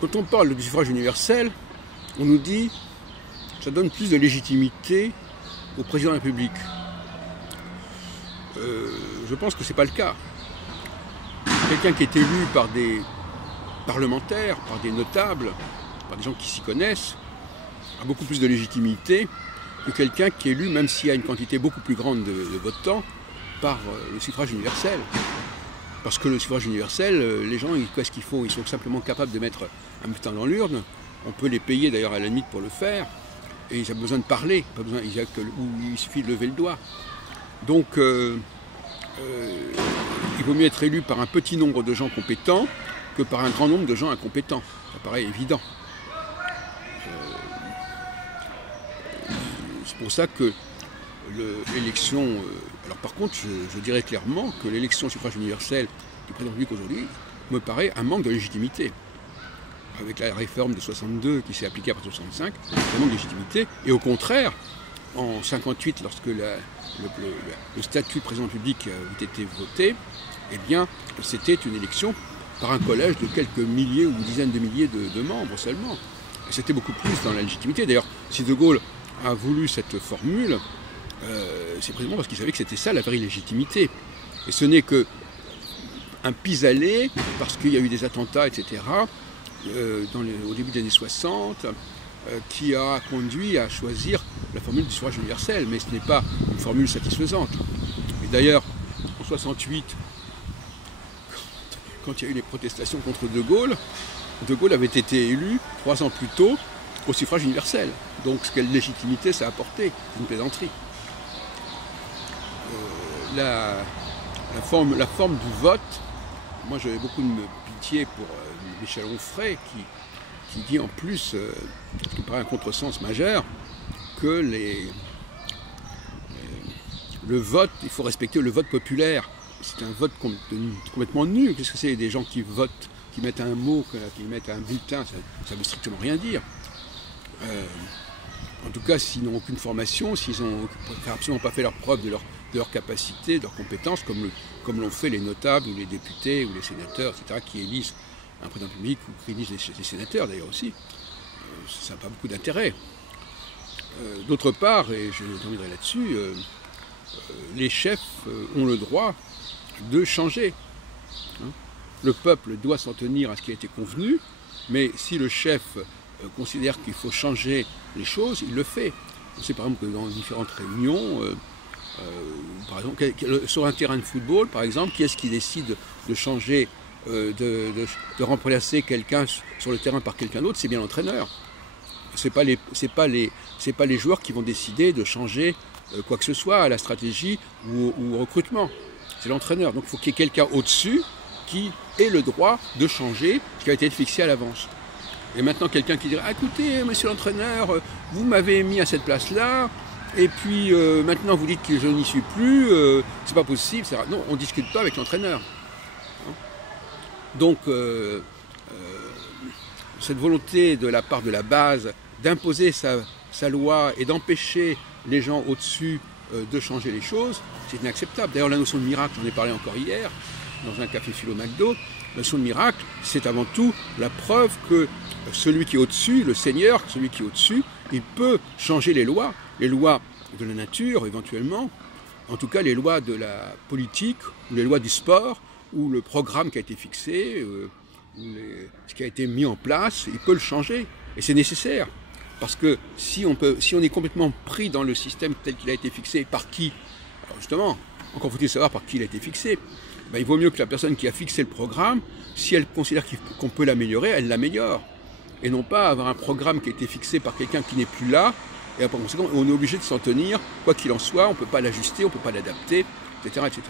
Quand on parle de suffrage universel, on nous dit que ça donne plus de légitimité au président de la République. Je pense que ce n'est pas le cas. Quelqu'un qui est élu par des parlementaires, par des notables, par des gens qui s'y connaissent, a beaucoup plus de légitimité que quelqu'un qui est élu, même s'il y a une quantité beaucoup plus grande de votants, par le suffrage universel. Parce que le suffrage universel, les gens, qu'est-ce qu'ils font? Ils sont simplement capables de mettre un bulletin dans l'urne. On peut les payer d'ailleurs à la limite pour le faire. Et ils n'ont besoin de parler, pas besoin, il suffit de lever le doigt. Donc, il vaut mieux être élu par un petit nombre de gens compétents que par un grand nombre de gens incompétents. Ça paraît évident. C'est pour ça que l'élection... alors par contre, je dirais clairement que l'élection au suffrage universel du président de la République aujourd'hui me paraît un manque de légitimité. Avec la réforme de 62 qui s'est appliquée après 65, un manque de légitimité. Et au contraire, en 58, lorsque le statut de président de la République a été voté, eh bien, c'était une élection par un collège de quelques milliers ou dizaines de milliers de membres seulement. Et c'était beaucoup plus dans la légitimité. D'ailleurs, si De Gaulle a voulu cette formule, c'est précisément parce qu'il savait que c'était ça la vraie légitimité. Et ce n'est qu'un pis-aller, parce qu'il y a eu des attentats, etc., au début des années 60, qui a conduit à choisir la formule du suffrage universel, mais ce n'est pas une formule satisfaisante. Et d'ailleurs, en 68, quand il y a eu les protestations contre De Gaulle avait été élu 3 ans plus tôt au suffrage universel. Donc, quelle légitimité ça a apporté? C'est une plaisanterie. La forme du vote, moi j'avais beaucoup de pitié pour Michel Onfray qui dit en plus, ce qui me paraît un contresens majeur, que le vote, il faut respecter le vote populaire. C'est un vote complètement nul. Qu'est-ce que c'est des gens qui votent, qui mettent un mot, qui mettent un bulletin, ça ne veut strictement rien dire. En tout cas, s'ils n'ont aucune formation, s'ils n'ont absolument pas fait leur preuve de leur capacité, de leur compétence, comme l'ont fait les notables ou les députés ou les sénateurs, etc., qui élisent un président public ou qui élisent les sénateurs d'ailleurs aussi, ça n'a pas beaucoup d'intérêt. D'autre part, et je terminerai là-dessus, les chefs ont le droit de changer. Le peuple doit s'en tenir à ce qui a été convenu, mais si le chef considère qu'il faut changer les choses, il le fait. On sait par exemple que dans différentes réunions, par exemple, sur un terrain de football, par exemple, qui est-ce qui décide de changer, de remplacer quelqu'un sur le terrain par quelqu'un d'autre? C'est bien l'entraîneur. C'est pas les joueurs qui vont décider de changer quoi que ce soit à la stratégie ou au recrutement. C'est l'entraîneur. Donc il faut qu'il y ait quelqu'un au-dessus qui ait le droit de changer ce qui a été fixé à l'avance. Et maintenant quelqu'un qui dirait: écoutez, monsieur l'entraîneur, vous m'avez mis à cette place-là, et puis maintenant vous dites que je n'y suis plus, c'est pas possible, etc. Non, on ne discute pas avec l'entraîneur. Donc cette volonté de la part de la base d'imposer sa loi et d'empêcher les gens au-dessus de changer les choses, c'est inacceptable. D'ailleurs, la notion de miracle, j'en ai parlé encore hier, dans un café philo McDo, la notion de miracle, c'est avant tout la preuve que celui qui est au-dessus, le Seigneur, celui qui est au-dessus, il peut changer les lois de la nature éventuellement, en tout cas les lois de la politique, ou les lois du sport, ou le programme qui a été fixé, ce qui a été mis en place, il peut le changer, et c'est nécessaire. Parce que si on est complètement pris dans le système tel qu'il a été fixé, par qui? Alors justement, encore faut-il savoir par qui il a été fixé. Ben, il vaut mieux que la personne qui a fixé le programme, si elle considère qu'on peut l'améliorer, elle l'améliore. Et non pas avoir un programme qui a été fixé par quelqu'un qui n'est plus là, et par conséquent, on est obligé de s'en tenir, quoi qu'il en soit, on ne peut pas l'ajuster, on ne peut pas l'adapter, etc., etc.